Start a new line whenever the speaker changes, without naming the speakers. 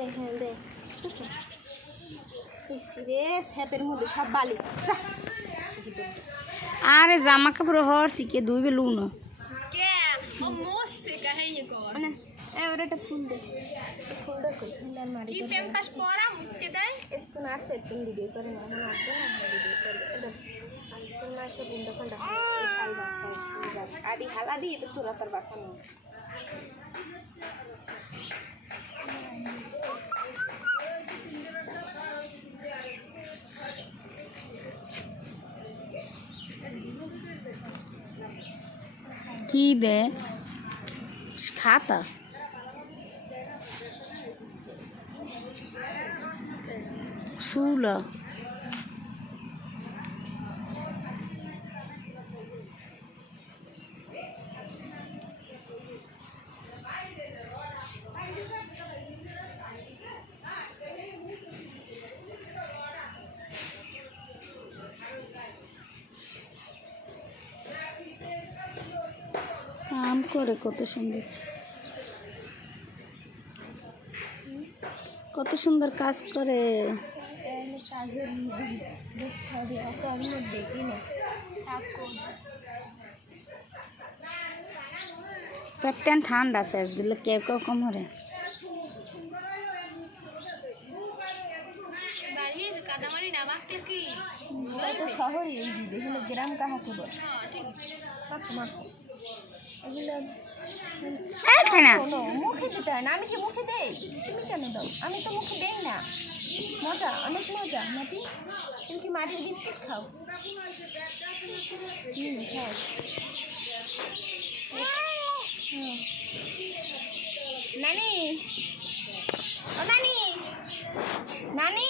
দেখেন দে স্যাপের মধ্যে সব বালি।
আরে জামা কাপড় হর শিখে লুনো
কাহিনী কর।
মানে এ ওর একটা ফুল দে। ফুলটা কই ফুলের মারি
কি পেম্পাস পরা? মুখতে দেয়।
একটু নাড়ছে একটু ভিডিও করে না না ভিডিও করে। এটা একটু নাড়ছে বুন্ডা খন্ডা খাল বাসা। আদি হালা দি এটা তোরা তোর বাসানো
কি দে খাতা শুলা কাম করে কত সুন্দর। কত সুন্দর কাজ করে।
কাজের বুঝতে হবে অত আমি দেখি না
পেটটান ঠান্ডা শেষ দিলে কেউ কেউ কমরে
শহরে গ্রাম কাহাকে বলে
হ্যাঁ ঠিক
মাখো মাখো এগুলো
এই খাই না।
শোনো, মুখে দিতে হয় না আমি কি মুখে দেই? তুমি কেন দাও? আমি তো মুখে দেই না। মজা অনেক মজা। নাতি তুমি কি মাটির বিস্কুট খাও? হুম খাও নানি? ও নানি? নানি?